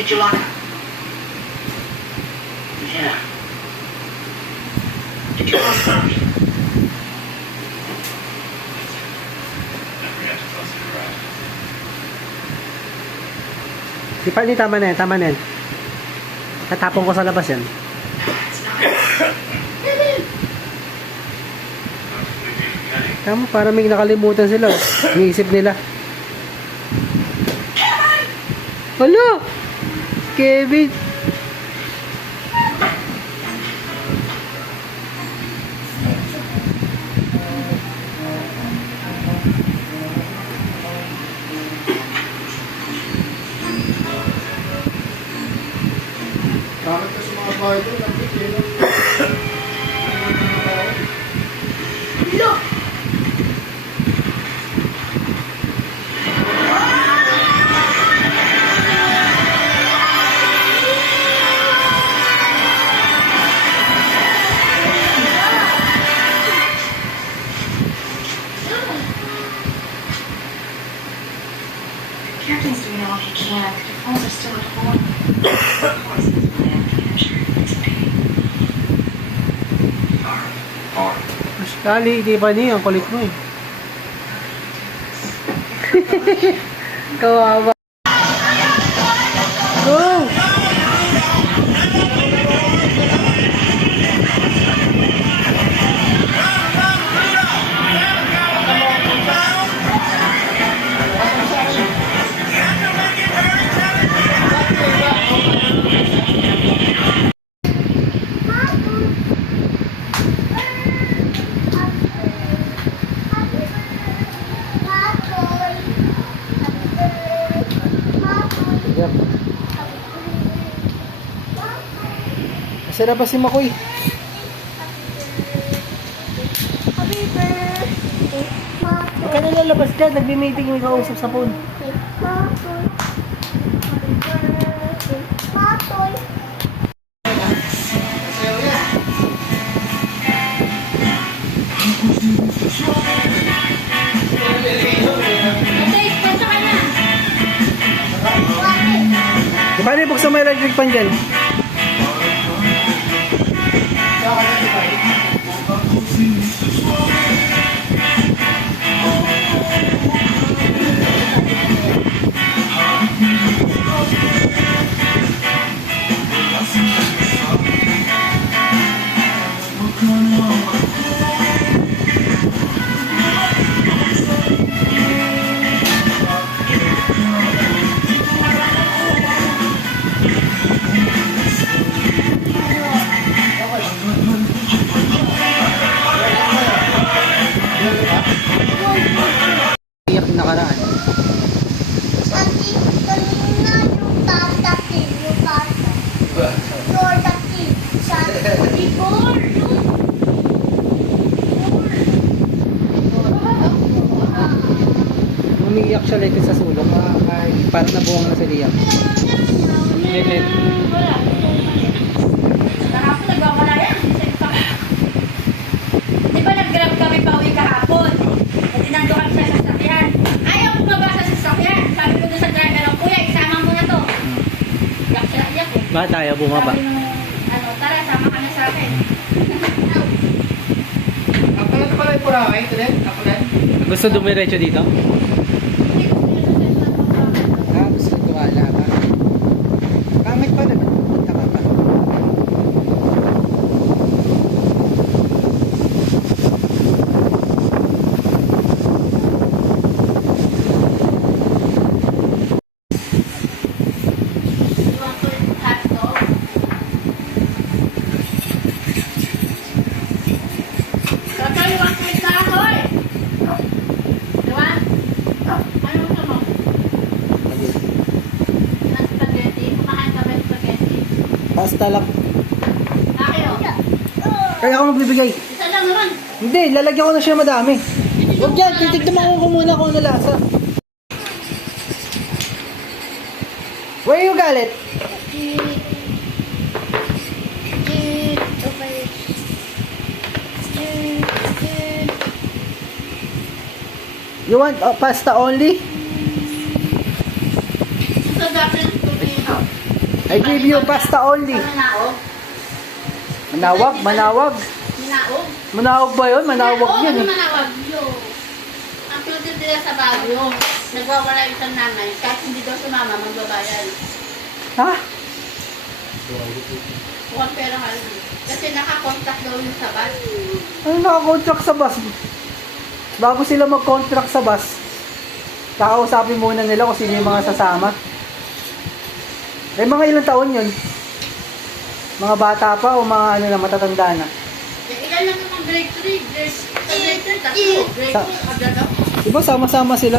Did you lock it? Yeah. Did you close the garage? Si Parney, tama na yan, tama na yan. Natapon ko sa labas yan. That's not Tama, parang may nakalimutan sila. Iniisip nila. Hala! Kevin! Bakit ka sa mga bahay doon? Nagpipino? Look! Captain's doing all he can. The phones are still at home. Of course, it's bad. I'm sure it's a pain. Mas kali, di ba niya? Ang kulit mo eh. Kawawa. Go! Yep. Masarap pa si Makoy. Huwag ka na lalabas dyan. Nagbi-meeting yung kausap sa phone. Di ba buksan mo yung electric fan dyan? Iyak yung nakaraan. Umiiyak siya like sa sulok. Pat na buwang na sa liyak. Net. Kahapon nagwawala yan. Di ba nag-grab kami pa uwi kahapon? At nandun kami sa sasakyan. Ayaw bumaba sa sasakyan. Sabi ko doon sa driver, "Oh, kuya, isama mo na to." Iyak siya, iyak eh. Ba tayo bumaba? Sabi nung, tara, sama ka na sa akin. Kapalan pala yung puraway. Ito din? Kapalan? Gusto dumiretso dito? Gusto tuwala ba? Pangit pa naman. Tama pa. You want to hot dog? Kaka, you want to eat kahoy? You want? Ano gusto mo? Ng spaghetti? Kumain ka ba ng spaghetti? Pasta lang. Akin o. Kaya ako magbibigay. Isa lang naman. Hindi, lalagyan ko na siya madami. Huwag yan, titignan ko muna kung ano lasa. Where you galit? You want pasta only? So, dapat ito I give you pasta only. Manaog. Manawag, manawag. Minaog. Manawag ba yun? Manawag Oo, yun ano eh. manawag yun? Ang pinunod nila sa Baguio, nagwawala yung isang nanay, kahit hindi daw si mama, magbabayan. Ha? Huwag pera halin. Kasi nakakontact daw yung sa bus. Ano naka-contract sa bus? Bago sila mag-contract sa bus, kakausapin muna nila kung sino yung mga sasama. Eh, mga ilang taon yun? Mga bata pa o mga ano na matatanda na? Eh, ilan lang naman grade 3, grade 3, tatlo, grade 2, Sa- agad ako. Diba sama-sama sila?